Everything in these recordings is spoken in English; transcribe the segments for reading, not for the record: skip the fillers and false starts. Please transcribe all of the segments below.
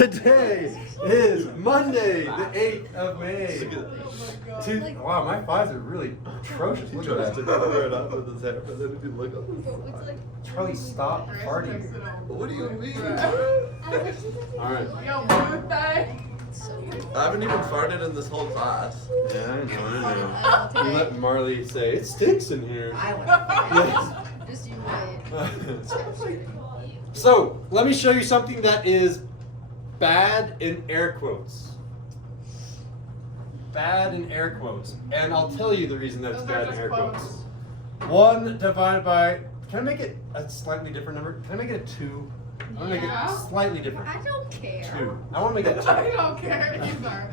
Today is Monday, the 8th of May. Wow, my fives are really atrocious. Look at that. Charlie, stop farting. What do you mean? Alright. Yo, birthday. I haven't even farted in this whole class. Yeah, I know. You let Marley say, it stinks in here. I want to Just you wait. So, let me show you something that is bad in air quotes. Bad in air quotes. And I'll tell you the reason that's bad in air quotes. 1 divided by, can I make it a slightly different number? Can I make it a 2? I'm going to make it slightly different. I don't care. 2. I want to make it 2. I don't care either.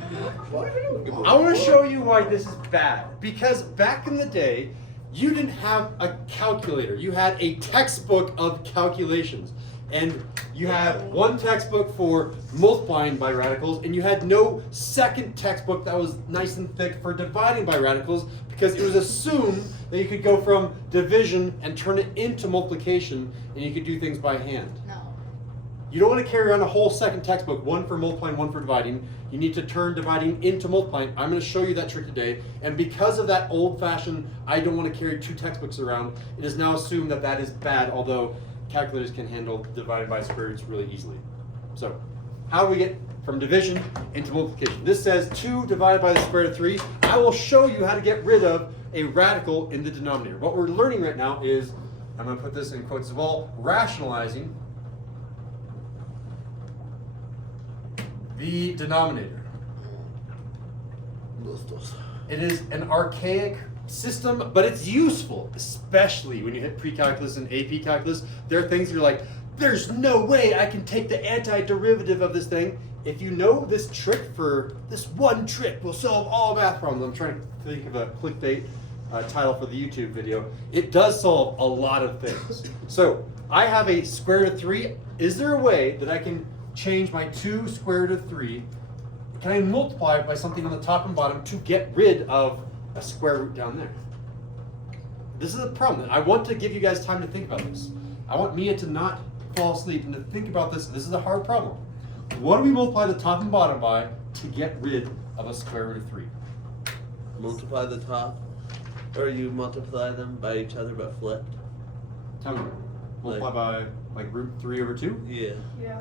I want to show you why this is bad. Because back in the day, you didn't have a calculator. You had a textbook of calculations. And you had one textbook for multiplying by radicals, and you had no second textbook that was nice and thick for dividing by radicals, because it was assumed that you could go from division and turn it into multiplication, and you could do things by hand. No. You don't want to carry around a whole second textbook, one for multiplying, one for dividing. You need to turn dividing into multiplying. I'm going to show you that trick today. And because of that old-fashioned, I don't want to carry 2 textbooks around, it is now assumed that that is bad, although calculators can handle divided by square roots really easily. So, how do we get from division into multiplication? This says 2 divided by the square root of 3. I will show you how to get rid of a radical in the denominator. What we're learning right now is, I'm going to put this in quotes as well, rationalizing the denominator. It is an archaic system, but it's useful, especially when you hit pre-calculus and AP calculus. There are things you're like, there's no way I can take the antiderivative of this thing. If you know this trick, for this one trick will solve all math problems. I'm trying to think of a clickbait title for the YouTube video. It does solve a lot of things. So I have a square root of 3. Is there a way that I can change my 2 square root of 3? Can I multiply by something on the top and bottom to get rid of a square root down there? This is a problem. I want to give you guys time to think about this. I want Mia to not fall asleep and to think about this. This is a hard problem. What do we multiply the top and bottom by to get rid of a square root of 3? Multiply the top, or you multiply them by each other but flipped? Tell me. Multiply by like root 3 over 2? Yeah.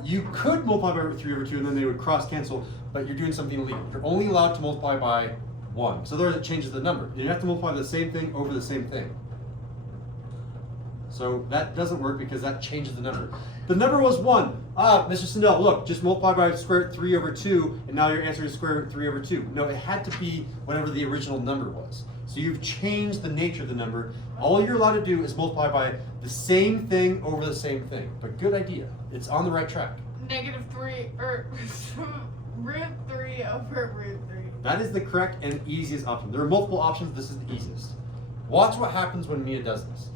You could multiply by root 3 over 2 and then they would cross cancel, but you're doing something illegal. You're only allowed to multiply by 1. So there it changes the number. You have to multiply the same thing over the same thing. So that doesn't work because that changes the number. The number was 1. Mr. Sindel, look, just multiply by square root 3 over 2, and now your answer is square root 3 over 2. No, it had to be whatever the original number was. So you've changed the nature of the number. All you're allowed to do is multiply by the same thing over the same thing. But good idea. It's on the right track. -3, or root 3 over root 3. That is the correct and easiest option. There are multiple options. This is the easiest. Watch what happens when Mia does this.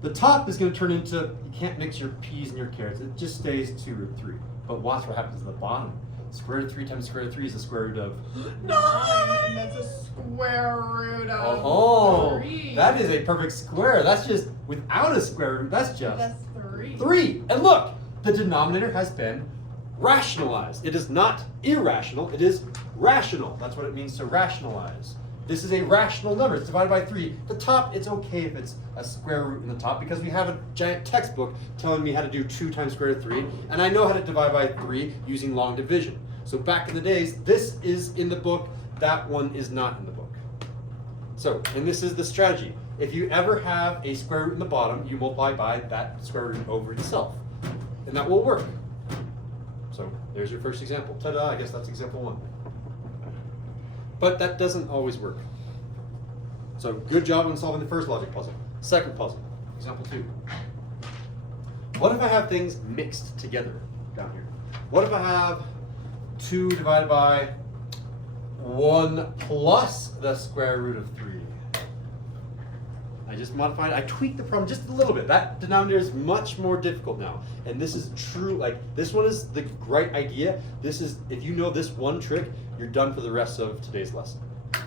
The top is going to turn into, you can't mix your peas and your carrots. It just stays 2 root 3. But watch what happens at the bottom. Square root of 3 times square root of 3 is the square root of 9! That's a square root of 3. That is a perfect square. That's just without a square root. That's just That's 3. 3. And look, the denominator has been rationalized. It is not irrational. It is rational. That's what it means to rationalize. This is a rational number. It's divided by 3. The top, it's okay if it's a square root in the top because we have a giant textbook telling me how to do 2 times square root of 3, and I know how to divide by 3 using long division. So back in the days, this is in the book, that one is not in the book. So, and this is the strategy. If you ever have a square root in the bottom, you multiply by that square root over itself, and that will work. So there's your first example. Ta-da, I guess that's example 1. But that doesn't always work. So good job on solving the first logic puzzle. Second puzzle, example 2. What if I have things mixed together down here? What if I have 2 divided by 1 plus the square root of 3? I just modified, I tweaked the problem just a little bit. That denominator is much more difficult now. And this is true, like this one is the right idea. This is, if you know this one trick, you're done for the rest of today's lesson.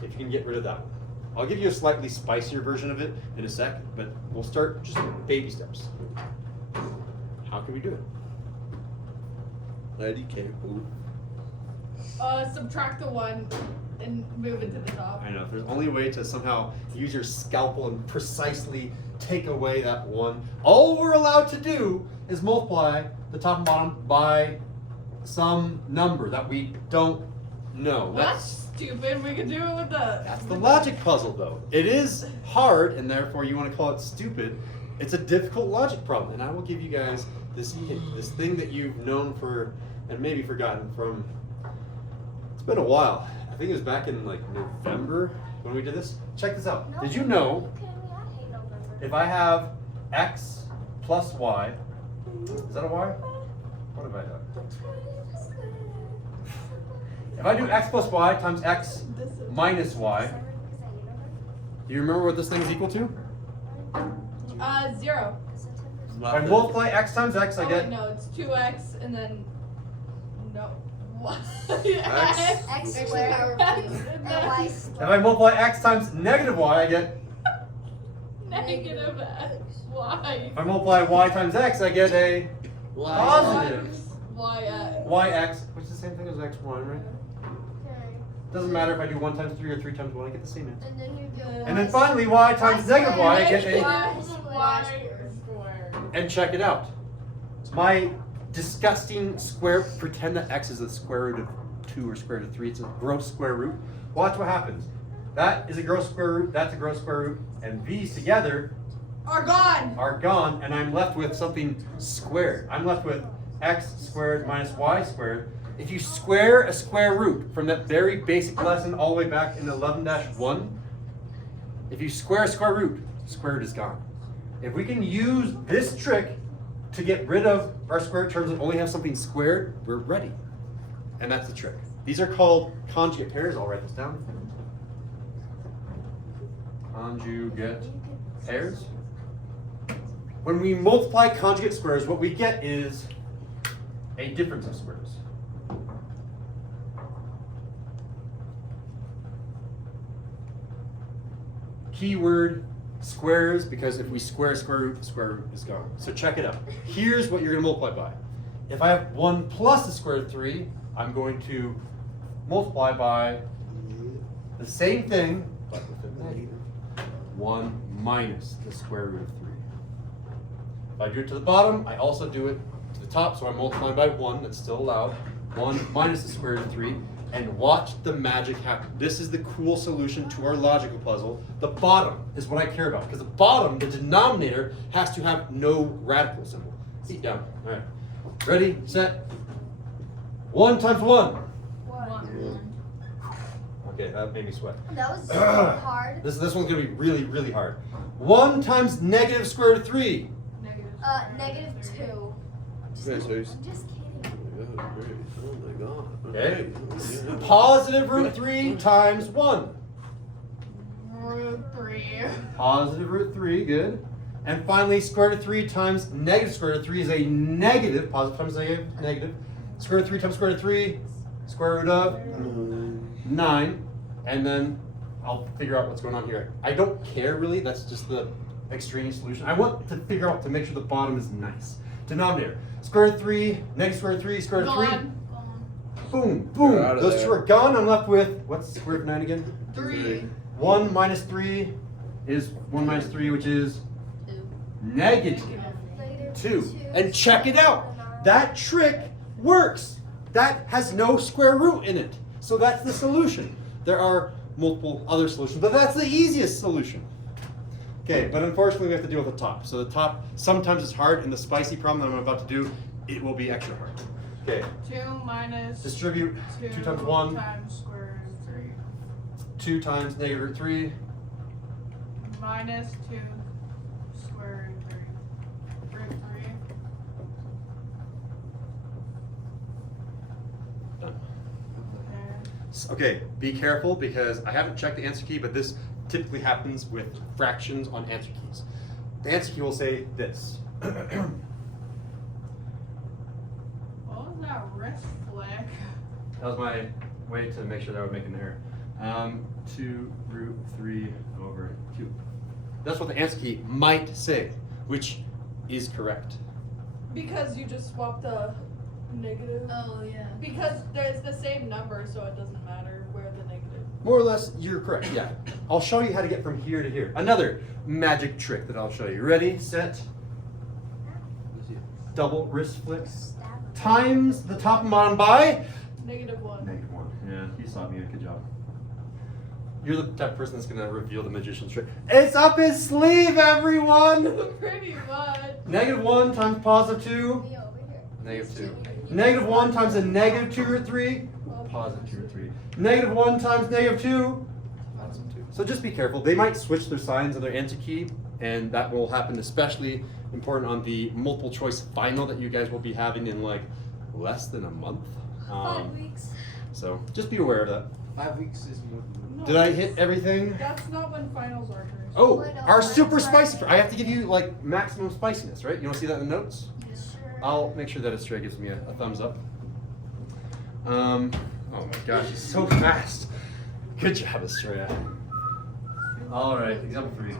If you can get rid of that one. I'll give you a slightly spicier version of it in a sec, but we'll start just baby steps. How can we do it? IDK. Ooh. Subtract the 1 and move it to the top. I know. If there's only a way to somehow use your scalpel and precisely take away that 1, all we're allowed to do is multiply the top and bottom by some number that we don't know. Well, that's stupid. We could do it with the. That's the logic puzzle, though. It is hard, and therefore you want to call it stupid. It's a difficult logic problem, and I will give you guys this thing that you've known for and maybe forgotten from. It's been a while. I think it was back in like November when we did this. Check this out. Did you know if I have x plus y, is that a y? What have I done? If I do x plus y times x minus y, do you remember what this thing is equal to? 0. If I multiply x times x, I Oh, get. wait, no, it's 2x and then. No. What? X squared power of 2. And Y If I multiply x times negative y, I get. Negative x. Y. If I multiply y times x, I get a positive Y. yx, which is the same thing as x1, right? Doesn't matter if I do 1 times 3 or 3 times 1, I get the same answer. And then you do And then finally, y times negative y, I get a. Y squared. And check it out. My disgusting square, pretend that x is the square root of 2 or square root of 3. It's a gross square root. Watch what happens. That is a gross square root, that's a gross square root, and these together Are gone. are gone, and I'm left with something squared. I'm left with x squared minus y squared. If you square a square root from that very basic lesson all the way back in 11-1, if you square a square root, square root is gone. If we can use this trick to get rid of our square root terms and only have something squared, we're ready. And that's the trick. These are called conjugate pairs. I'll write this down. Conjugate pairs. When we multiply conjugate squares, what we get is a difference of squares. Keyword squares, because if we square a square root is gone. So check it out. Here's what you're going to multiply by. If I have 1 plus the square root of 3, I'm going to multiply by the same thing, but with a negative. 1 minus the square root of 3. If I do it to the bottom, I also do it to the top, so I'm multiplying by 1, that's still allowed. 1 minus the square root of 3, and watch the magic happen. This is the cool solution to our logical puzzle. The bottom is what I care about, because the bottom, the denominator, has to have no radical symbol. Seat down. All right. Ready, set. 1 times 1. 1. Okay, that made me sweat. That was so hard. This one's gonna be really, really hard. 1 times negative square root of 3. Negative 2. Okay, so you're. I'm just kidding. Oh my god. Okay. Yeah. Positive root 3 times 1. Root 3. Positive root 3, good. And finally, square root of 3 times negative square root of 3 is a negative. Positive times negative, negative. Square root of 3 times square root of 3, square root of 9. And then I'll figure out what's going on here. I don't care really, that's just the extraneous solution. I want to figure out to make sure the bottom is nice. Denominator, square root of 3, negative square root of 3, square root of 3. Gone. Boom, Get out boom. of Those there. two are gone. I'm left with, what's the square root of 9 again? 3. 1 minus 3 is 1 minus 3, which is negative 2. And check it out. That trick works. That has no square root in it. So that's the solution. There are multiple other solutions, but that's the easiest solution. Okay, but unfortunately we have to deal with the top. So the top sometimes is hard, and the spicy problem that I'm about to do, it will be extra hard. Okay, 2 minus distribute 2 times 1, times square root of 3. 2 times negative root 3, Minus 2 square root of 3. Root 3. done. Okay. Okay, be careful because I haven't checked the answer key, but this typically happens with fractions on answer keys. The answer key will say this. What was that wrist flick? That was my way to make sure that I would make an error. 2 root 3 over 2. That's what the answer key might say, which is correct. Because you just swapped the Negative. Oh yeah. Because there's the same number, so it doesn't matter where the negative. More or less, you're correct, yeah. I'll show you how to get from here to here. Another magic trick that I'll show you. Ready, set, double wrist flicks. Times the top and bottom by? -1. -1. Yeah, you saw me. Good job. You're the type of person that's going to reveal the magician's trick. It's up his sleeve, everyone! Pretty much. -1 times +2. Me over here. -2. -1 times a -2 root 3. +2 root 3. -1 times -2. +2. So just be careful. They might switch their signs on their answer key, and that will happen especially important on the multiple choice final that you guys will be having in like less than a month. 5 weeks. So just be aware of that. 5 weeks is more. No, Did I hit everything? That's not when finals are. Chris. Oh, What our else? super spicy. I have to give you like maximum spiciness, right? You want to see that in the notes? Sure. I'll make sure that Estrella gives me a thumbs up. Oh my gosh, he's so fast. Good job, Estrella. All right, example 3.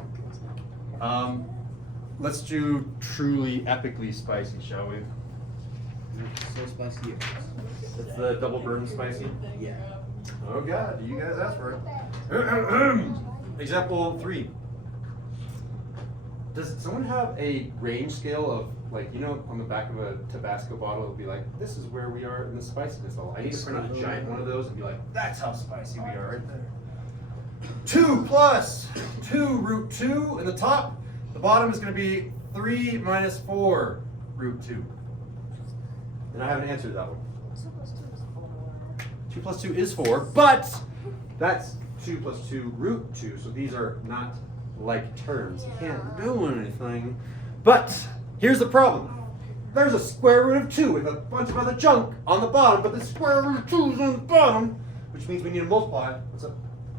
Let's do truly epically spicy, shall we? So spicy. It's the double burn spicy. Yeah. Oh God, you guys asked for it. Example 3. Does someone have a range scale of, like, you know, on the back of a Tabasco bottle, it'll be like, this is where we are in the spiciness level. I need to print out a giant one of those and be like, that's how spicy we are right there. 2 plus 2 root 2 in the top. The bottom is going to be 3 minus 4 root 2. And I haven't answered that one. 2 plus 2 is 4, but that's 2 plus 2 root 2, so these are not like terms. You can't do anything. But here's the problem. There's a square root of 2 with a bunch of other junk on the bottom, but the square root of 2 is on the bottom, which means we need to multiply. What's up?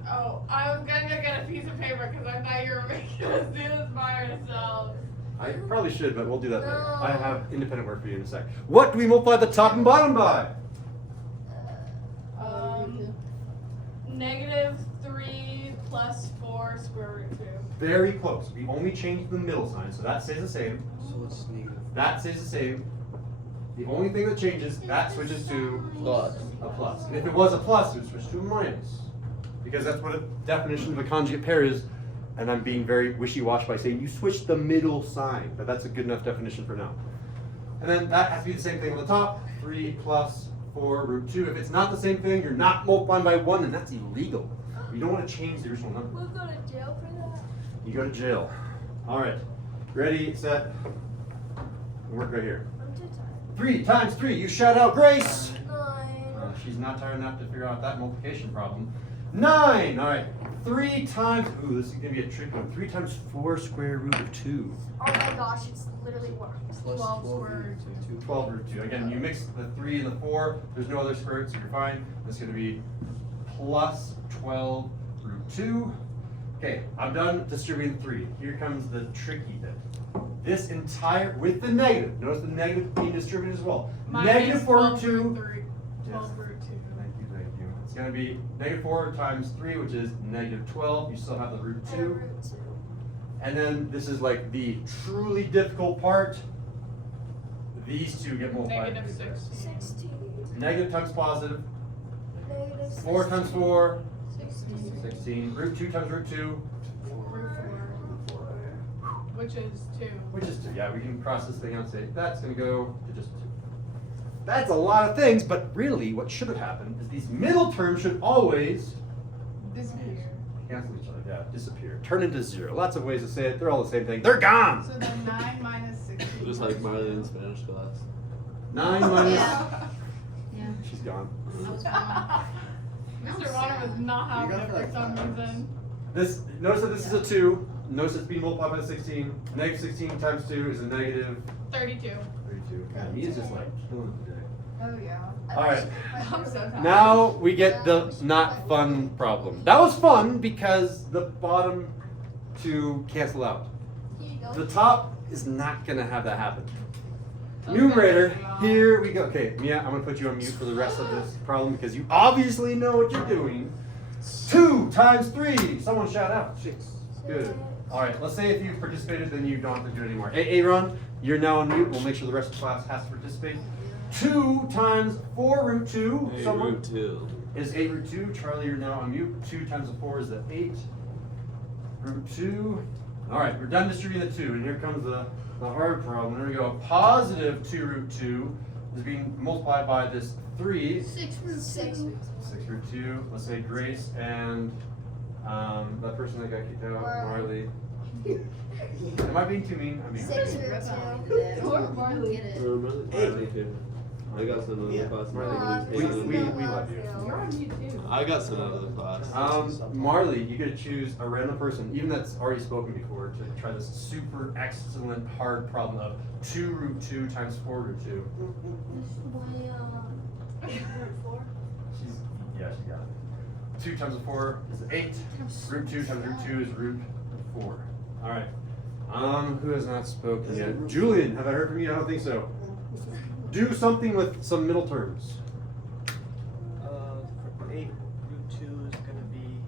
Oh, I was gonna go get a piece of paper because I thought you were making us do this by yourself. I probably should, but we'll do that later. I have independent work for you in a sec. What do we multiply the top and bottom by? -3 plus 4 square root 2. Very close. We only changed the middle sign, so that stays the same. So it's negative. That stays the same. The only thing that changes, that switches to Plus. a plus. And if it was a plus, it would switch to a minus. Because that's what a definition of a conjugate pair is. And I'm being very wishy-washy by saying you switch the middle sign. But that's a good enough definition for now. And then that has to be the same thing on the top. 3 plus 4 root 2. If it's not the same thing, you're not multiplying by 1, and that's illegal. You don't want to change the original number. We'll go to jail for that. You go to jail. All right. Ready, set. Work right here. I'm too tired. 3 times 3. You shout out Grace. 9. She's not tired enough to figure out that multiplication problem. 9. All right. 3 times. Ooh, this is gonna be a tricky one. 3 times 4 square root of 2. Oh my gosh, it's literally what? Plus 12 12 square root 2. 12 root 2. Again, you mix the 3 and the 4. There's no other square root, so you're fine. This is gonna be plus 12 root 2. Okay, I'm done distributing 3. Here comes the tricky bit. This entire, with the negative, notice the negative being distributed as well. Negative 4 root 2. 3. 12 root 2. Thank you, thank you. It's going to be negative 4 times 3, which is negative 12. You still have the root 2. Root 2. And then this is like the truly difficult part. These two get multiplied. Negative 16. 16. Negative times positive. Negative 4 times 4. 16. 16. Root 2 times root 2. Root 4. Which is 2. Which is 2. Yeah, we can cross this thing out and say that's going to go to just 2. That's a lot of things, but really what should have happened is these middle terms should always Disappear. cancel each other. Yeah, disappear. Turn into 0. Lots of ways to say it. They're all the same thing. They're gone. So then 9 minus 16. Just like Marley in Spanish class. 9 minus. Yeah. Yeah. She's gone. I was wrong. Mr. Water was not having You it got for that some fast. reason. This, notice that this is a 2. Notice it's being multiplied by 16. Negative 16 times 2 is a negative 32. 32. Man, he is just like killing it today. Oh yeah. All right. I'm so tired. Now we get the not fun problem. That was fun because the bottom two cancel out. Here you go. The top is not going to have that happen. Okay. Numerator, here we go. Okay, Mia, I'm going to put you on mute for the rest of this problem because you obviously know what you're doing. 2 times 3. Someone shout out. 6. Good. All right, let's say if you've participated, then you don't have to do it anymore. Hey, Aaron, you're now on mute. We'll make sure the rest of the class has to participate. 2 times 4 root 2. Hey, Someone root 2. is 8 root 2. Charlie, you're now on mute. 2 times the 4 is the 8 root 2. All right, we're done distributing the 2, and here comes the hard problem. There we go. Positive 2 root 2 is being multiplied by this 3. 6 root 6. 6 root 2. Let's say Grace and that person that got kicked out, Marley. Am I being too mean? I mean, 6 root 2. Poor Marley. Get it. Marley too. I got sent out of the class. Marley, we love you. You're on mute too. I got sent out of the class. Marley, you get to choose a random person, even that's already spoken before, to try this super excellent hard problem of 2 root 2 times 4 root 2. Yeah, she got it. 2 times 4 is 8. Root 2 times root 2 is root 4. All right. Who has not spoken yet? Julian, have I heard from you? I don't think so. Do something with some middle terms. For 8 root 2 is gonna be.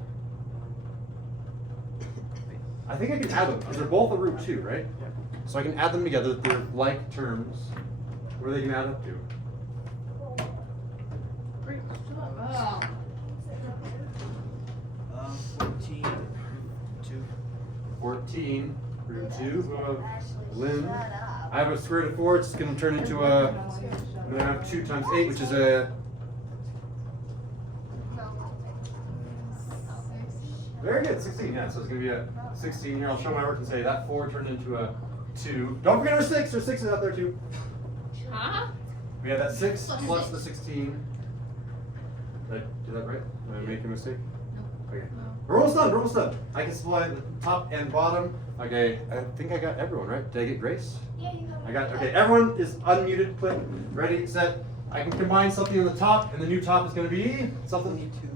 I think I can add them because they're both a root 2, right? Yeah. So I can add them together. They're like terms. What are they going to add up to? Great. Shut up. 14 root 2. 14 root 2. Lynn. I have a square root of 4. It's going to turn into a. I'm going to have 2 times 8, which is a. Very good, 16. Yeah, so it's going to be a 16 here. I'll show my work and say that 4 turned into a 2. Don't forget our 6. There's 6 out there too. Huh? We have that 6 plus the 16. Did I do that right? Did I make a mistake? Okay. We're almost done. We're almost done. I can supply the top and bottom. Okay, I think I got everyone, right? Did I get Grace? Yeah, you got I got, okay, everyone is unmuted, click, ready, set. I can combine something on the top, and the new top is going to be something. 22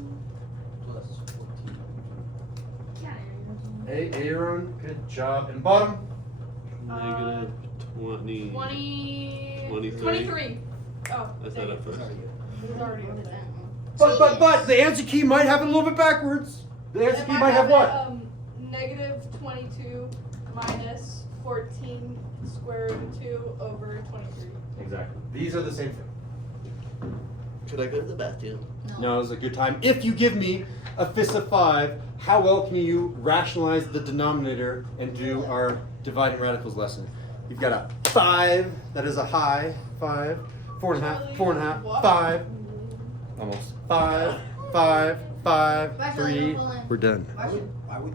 plus 14. Hey, Aaron, good job. And bottom? Negative 20. 23. 23. Oh, I said it first. It was already over there. But, the answer key might have it a little bit backwards. The answer key might have what? Negative 22 minus 14 square root of 2 over 23. Exactly. These are the same thing. Could I go to the bathroom? Now is a good time. If you give me a fist of 5, how well can you rationalize the denominator and do our dividing radicals lesson? You've got a 5, that is a high 5, 4.5, 4.5, 5, almost 5, 5, 5, 3. We're done. Why would